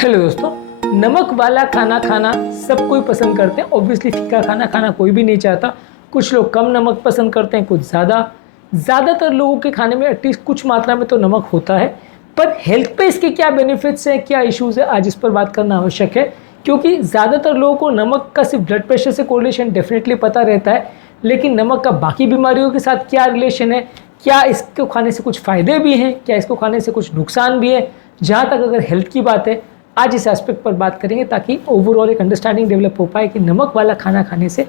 Hello दोस्तों, नमक वाला खाना खाना सब कोई पसंद करते हैं। ऑब्वियसली फीका खाना खाना कोई भी नहीं चाहता। कुछ लोग कम नमक पसंद करते हैं, कुछ ज़्यादातर लोगों के खाने में एटलीस्ट कुछ मात्रा में तो नमक होता है। पर हेल्थ पे इसके क्या बेनिफिट्स हैं, क्या इश्यूज़ है, आज इस पर बात करना आवश्यक है। क्योंकि ज़्यादातर लोगों को नमक का सिर्फ ब्लड प्रेशर से कोरिलेशन डेफिनेटली पता रहता है, लेकिन नमक का बाकी बीमारियों के साथ क्या रिलेशन है, क्या इसको खाने से कुछ फ़ायदे भी हैं, क्या इसको खाने से कुछ नुकसान भी है। जहाँ तक अगर हेल्थ की बात है, आज इस एस्पेक्ट पर बात करेंगे ताकि ओवरऑल एक अंडरस्टैंडिंग डेवलप हो पाए कि नमक वाला खाना खाने से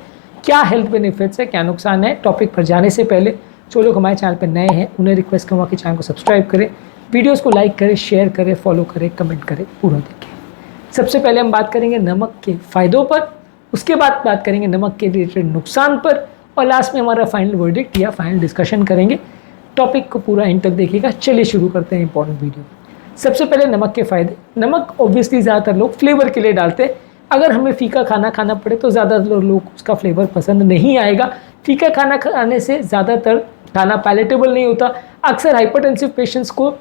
क्या हेल्थ बेनिफिट्स है, क्या नुकसान है। टॉपिक पर जाने से पहले जो लोग हमारे चैनल पर नए हैं उन्हें रिक्वेस्ट करूँगा कि चैनल को सब्सक्राइब करें, वीडियोस को लाइक करें, शेयर करें, फॉलो करें, कमेंट करें, पूरा देखें। सबसे पहले हम बात करेंगे नमक के फ़ायदों पर, उसके बाद बात करेंगे नमक के रिलेटेड नुकसान पर, और लास्ट में हमारा फाइनल वर्डिक्ट या फाइनल डिस्कशन करेंगे। टॉपिक को पूरा एंड तक देखिएगा। चलिए शुरू करते हैं इंपॉर्टेंट वीडियो। सबसे पहले नमक के फ़ायदे। नमक ऑब्वियसली ज़्यादातर लोग फ्लेवर के लिए डालते हैं। अगर हमें फीका खाना खाना पड़े तो ज़्यादातर लोग उसका फ्लेवर पसंद नहीं आएगा। फीका खाना खाने से ज़्यादातर खाना पैलेटेबल नहीं होता। अक्सर हाइपरटेंसिव पेशेंट्स को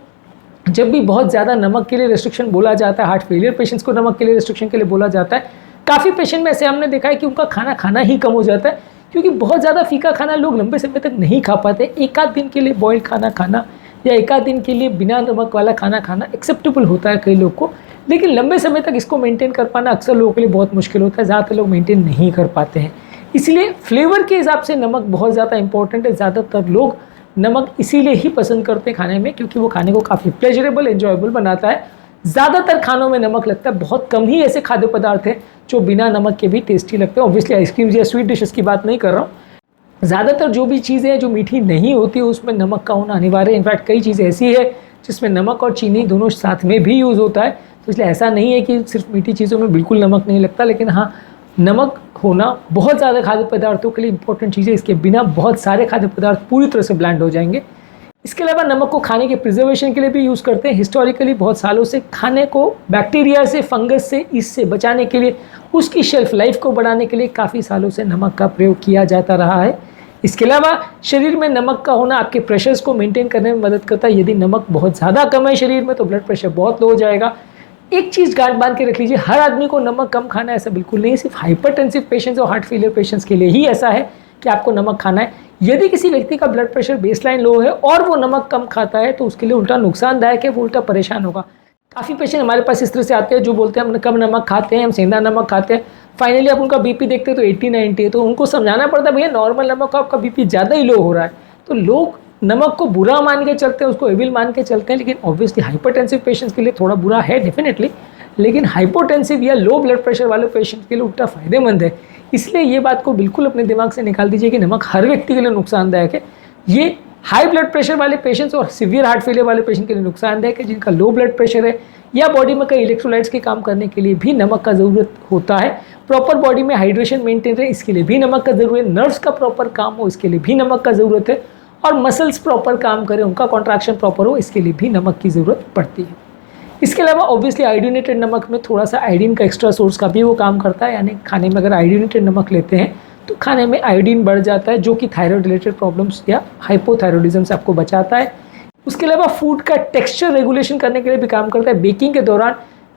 जब भी बहुत ज़्यादा नमक के लिए रेस्ट्रिक्शन बोला जाता है, हार्ट फेलियर पेशेंट्स को नमक के लिए रेस्ट्रिक्शन के लिए बोला जाता है, काफ़ी पेशेंट में ऐसे हमने देखा है कि उनका खाना खाना ही कम हो जाता है, क्योंकि बहुत ज़्यादा फीका खाना लोग लंबे समय तक नहीं खा पाते। एक आध दिन के लिए बॉइल्ड खाना खाना या एक आध दिन के लिए बिना नमक वाला खाना खाना एक्सेप्टेबल होता है कई लोग को, लेकिन लंबे समय तक इसको मेंटेन कर पाना अक्सर लोगों के लिए बहुत मुश्किल होता है। ज़्यादातर लोग मेंटेन नहीं कर पाते हैं। इसलिए फ्लेवर के हिसाब से नमक बहुत ज़्यादा इंपॉर्टेंट है। ज़्यादातर लोग नमक इसीलिए ही पसंद करते हैं खाने में, क्योंकि वो खाने को काफ़ी प्लेजरेबल, एंजॉयबल बनाता है। ज़्यादातर खानों में नमक लगता है। बहुत कम ही ऐसे खाद्य पदार्थ हैं जो बिना नमक के भी टेस्टी लगते हैं। ऑब्वियसली आइसक्रीम या स्वीट डिशेस की बात नहीं कर रहा हूँ। ज़्यादातर जो भी चीज़ें हैं जो मीठी नहीं होती उसमें नमक का होना अनिवार्य है। इनफैक्ट कई चीज़ें ऐसी है जिसमें नमक और चीनी दोनों साथ में भी यूज़ होता है। तो इसलिए ऐसा नहीं है कि सिर्फ मीठी चीज़ों में बिल्कुल नमक नहीं लगता, लेकिन हाँ, नमक होना बहुत ज़्यादा खाद्य पदार्थों के लिए इंपॉर्टेंट चीज़ है। इसके बिना बहुत सारे खाद्य पदार्थ पूरी तरह से ब्लैंड हो जाएंगे। इसके अलावा नमक को खाने के प्रिजर्वेशन के लिए भी यूज़ करते हैं। हिस्टोरिकली बहुत सालों से खाने को बैक्टीरिया से, फंगस से, इससे बचाने के लिए, उसकी शेल्फ लाइफ को बढ़ाने के लिए काफ़ी सालों से नमक का प्रयोग किया जाता रहा है। इसके अलावा शरीर में नमक का होना आपके प्रेशर्स को मेंटेन करने में मदद करता है। यदि नमक बहुत ज़्यादा कम है शरीर में तो ब्लड प्रेशर बहुत लो हो जाएगा। एक चीज़ गांठ बांध के रख लीजिए, हर आदमी को नमक कम खाना है ऐसा बिल्कुल नहीं है। सिर्फ हाइपरटेंसिव पेशेंट्स और हार्ट फेलियर पेशेंट्स के लिए ही ऐसा है कि आपको नमक खाना है। यदि किसी व्यक्ति का ब्लड प्रेशर बेसलाइन लो है और वो नमक कम खाता है तो उसके लिए उल्टा नुकसानदायक है, वो उल्टा परेशान होगा। काफ़ी पेशेंट हमारे पास इस तरह से आते हैं जो बोलते हैं हम कम नमक खाते हैं, हम सेंधा नमक खाते हैं। फाइनली आप उनका बीपी देखते हैं तो 80-90 है, तो उनको समझाना पड़ता है भैया नॉर्मल नमक का आपका बीपी ज़्यादा ही लो हो रहा है। तो लोग नमक को बुरा मान के चलते हैं, उसको एविल मान के चलते हैं, लेकिन ऑब्वियसली हाइपरटेंसिव पेशेंट्स के लिए थोड़ा बुरा है डेफिनेटली, लेकिन हाइपोटेंसिव या लो ब्लड प्रेशर वाले पेशेंट के लिए उल्टा फ़ायदेमंद है। इसलिए ये बात को बिल्कुल अपने दिमाग से निकाल दीजिए कि नमक हर व्यक्ति के लिए नुकसानदायक है। ये हाई ब्लड प्रेशर वाले पेशेंट्स और सीवियर हार्ट फेलियर वाले पेशेंट के लिए नुकसानदायक है। जिनका लो ब्लड प्रेशर है या बॉडी में कई इलेक्ट्रोलाइट्स के काम करने के लिए भी नमक का ज़रूरत होता है। प्रॉपर बॉडी में हाइड्रेशन मेंटेन रहे इसके लिए भी नमक का ज़रूरत है। नर्व्स का प्रॉपर काम हो इसके लिए भी नमक का ज़रूरत है। और मसल्स प्रॉपर काम करें, उनका कॉन्ट्रैक्शन प्रॉपर हो, इसके लिए भी नमक की ज़रूरत पड़ती है। इसके अलावा ऑब्वियसली आयोडीनेटेड नमक में थोड़ा सा आयोडीन का एक्स्ट्रा सोर्स का भी वो काम करता है। यानी खाने में अगर आयोडीनेटेड नमक लेते हैं तो खाने में आयोडीन बढ़ जाता है, जो कि थायराइड रिलेटेड प्रॉब्लम्स या हाइपोथायरॉयडिज्म से आपको बचाता है। उसके अलावा फूड का टेक्सचर रेगुलेशन करने के लिए भी काम करता है। बेकिंग के दौरान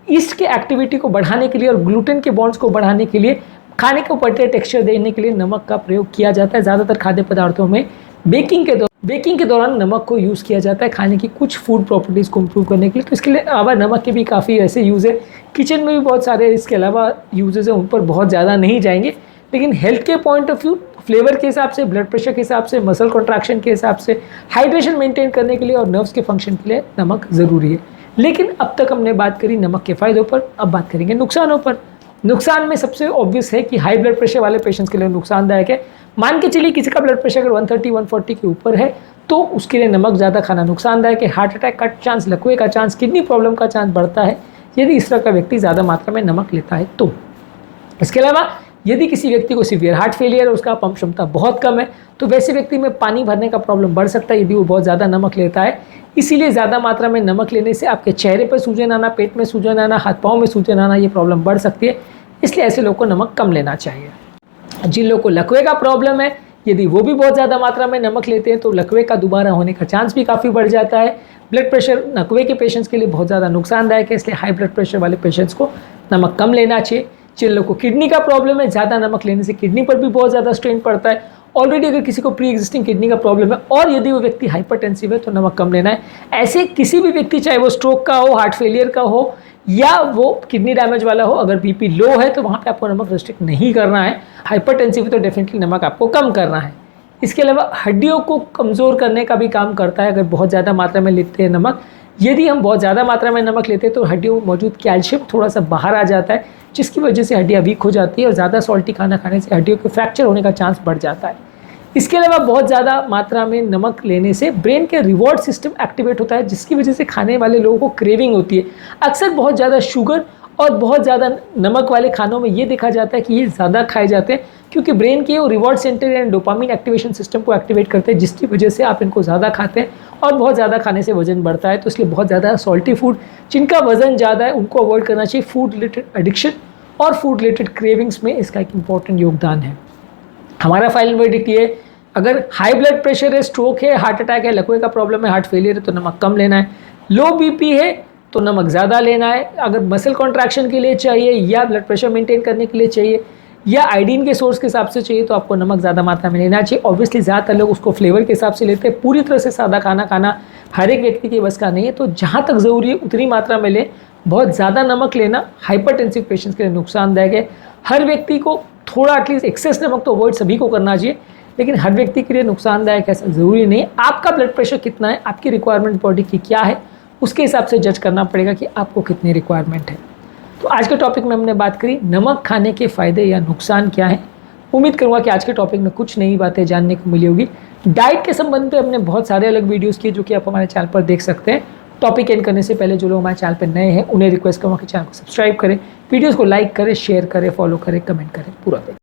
ईस्ट की एक्टिविटी को बढ़ाने के लिए और ग्लूटेन के बॉन्ड्स को बढ़ाने के लिए, खाने को बढ़ते टेक्सचर देने के लिए नमक का प्रयोग किया जाता है। ज़्यादातर खाद्य पदार्थों में बेकिंग के दौरान नमक को यूज़ किया जाता है खाने की कुछ फूड प्रॉपर्टीज़ को इम्प्रूव करने के लिए। तो इसके लिए अलावा नमक के भी काफ़ी ऐसे यूज़ है। किचन में भी बहुत सारे इसके अलावा यूजेस हैं, उन पर बहुत ज़्यादा नहीं जाएंगे, लेकिन हेल्थ के पॉइंट ऑफ व्यू, फ्लेवर के हिसाब से, ब्लड प्रेशर के हिसाब से, मसल कॉन्ट्रैक्शन के हिसाब से, हाइड्रेशन मेंटेन करने के लिए और नर्व्स के फंक्शन के लिए नमक ज़रूरी है। लेकिन अब तक हमने बात करी नमक के फ़ायदों पर, अब बात करेंगे नुकसानों पर। नुकसान में सबसे ऑब्वियस है कि हाई ब्लड प्रेशर वाले पेशेंट्स के लिए नुकसानदायक है। मान के चलिए किसी का ब्लड प्रेशर अगर 130-140 के ऊपर है तो उसके लिए नमक ज़्यादा खाना नुकसानदायक है। हार्ट अटैक का चांस, लकवे का चांस, किडनी प्रॉब्लम का चांस बढ़ता है यदि इस तरह का व्यक्ति ज़्यादा मात्रा में नमक लेता है तो। इसके अलावा यदि किसी व्यक्ति को सीवियर हार्ट फेलियर है, उसका पंप क्षमता बहुत कम है, तो वैसे व्यक्ति में पानी भरने का प्रॉब्लम बढ़ सकता है यदि वो बहुत ज़्यादा नमक लेता है। इसीलिए ज़्यादा मात्रा में नमक लेने से आपके चेहरे पर सूजन आना, पेट में सूजन आना, हाथ पाँव में सूजन आना, ये प्रॉब्लम बढ़ सकती है। इसलिए ऐसे लोगों को नमक कम लेना चाहिए। जिन लोगों को लकवे का प्रॉब्लम है यदि वो भी बहुत ज़्यादा मात्रा में नमक लेते हैं तो लकवे का दोबारा होने का चांस भी काफ़ी बढ़ जाता है। ब्लड प्रेशर लकवे के पेशेंट्स के लिए बहुत ज़्यादा नुकसानदायक है, इसलिए हाई ब्लड प्रेशर वाले पेशेंट्स को नमक कम लेना चाहिए। जिन लोगों को किडनी का प्रॉब्लम है, ज़्यादा नमक लेने से किडनी पर भी बहुत ज़्यादा स्ट्रेन पड़ता है। ऑलरेडी अगर किसी को प्री एग्जिस्टिंग किडनी का प्रॉब्लम है और यदि वो व्यक्ति हाइपरटेंसिव है तो नमक कम लेना है। ऐसे किसी भी व्यक्ति, चाहे वो स्ट्रोक का हो, हार्ट फेलियर का हो या वो किडनी डैमेज वाला हो, अगर बीपी लो है तो वहाँ पे आपको नमक रेस्ट्रिक्ट नहीं करना है। हाइपरटेंसिव है तो डेफिनेटली नमक आपको कम करना है। इसके अलावा हड्डियों को कमज़ोर करने का भी काम करता है अगर बहुत ज़्यादा मात्रा में लेते हैं नमक। यदि हम बहुत ज़्यादा मात्रा में नमक लेते हैं तो हड्डियों में मौजूद कैल्शियम थोड़ा सा बाहर आ जाता है, जिसकी वजह से हड्डियाँ वीक हो जाती है और ज़्यादा सॉल्टी खाना खाने से हड्डियों के फ्रैक्चर होने का चांस बढ़ जाता है। इसके अलावा बहुत ज़्यादा मात्रा में नमक लेने से ब्रेन के रिवॉर्ड सिस्टम एक्टिवेट होता है, जिसकी वजह से खाने वाले लोगों को क्रेविंग होती है। अक्सर बहुत ज़्यादा शुगर और बहुत ज़्यादा नमक वाले खानों में ये देखा जाता है कि ये ज़्यादा खाए जाते हैं क्योंकि ब्रेन के वो reward centre and dopamine activation system को एक्टिवेट करते हैं, जिसकी वजह से आप इनको ज़्यादा खाते हैं और बहुत ज़्यादा खाने से वजन बढ़ता है। तो इसलिए बहुत ज़्यादा सॉल्टी फूड, जिनका वजन ज़्यादा है उनको अवॉइड करना चाहिए। फूड रिलेटेड एडिक्शन और फूड रिलेटेड क्रेविंग्स में इसका एक इंपॉर्टेंट योगदान है। हमारा फाइनल वर्डिक्ट ये, अगर हाई ब्लड प्रेशर है, स्ट्रोक है, हार्ट अटैक है, लकवे का प्रॉब्लम है, हार्ट फेलियर है तो नमक कम लेना है। लो बीपी है तो नमक ज़्यादा लेना है। अगर मसल कॉन्ट्रैक्शन के लिए चाहिए या ब्लड प्रेशर मेंटेन करने के लिए चाहिए या आयोडीन के सोर्स के हिसाब से चाहिए तो आपको नमक ज़्यादा मात्रा में लेना चाहिए। ऑब्वियसली ज़्यादातर लोग उसको फ्लेवर के हिसाब से लेते हैं। पूरी तरह से सादा खाना खाना हर एक व्यक्ति के बस का नहीं है, तो जहाँ तक ज़रूरी है उतनी मात्रा में लें। बहुत ज़्यादा नमक लेना हाइपरटेंसिव पेशेंट्स के लिए नुकसानदायक है। हर व्यक्ति को थोड़ा एटलीस्ट एक्सेस नमक तो अवॉइड सभी को करना चाहिए, लेकिन हर व्यक्ति के लिए नुकसानदायक ऐसा ज़रूरी नहीं है। आपका ब्लड प्रेशर कितना है, आपकी रिक्वायरमेंट बॉडी की क्या है, उसके हिसाब से जज करना पड़ेगा कि आपको कितनी रिक्वायरमेंट है। तो आज के टॉपिक में हमने बात करी नमक खाने के फ़ायदे या नुकसान क्या हैं। उम्मीद करूँगा कि आज के टॉपिक में कुछ नई बातें जानने को मिली होगी। डाइट के संबंध में हमने बहुत सारे अलग वीडियोज़ किए जो कि आप हमारे चैनल पर देख सकते हैं। टॉपिक एंड करने से पहले जो लोग हमारे चैनल पर नए हैं उन्हें रिक्वेस्ट करूँगा कि चैनल को सब्सक्राइब करें, वीडियोज़ को लाइक करें, शेयर करें, फॉलो करें, कमेंट करें, पूरा देखें।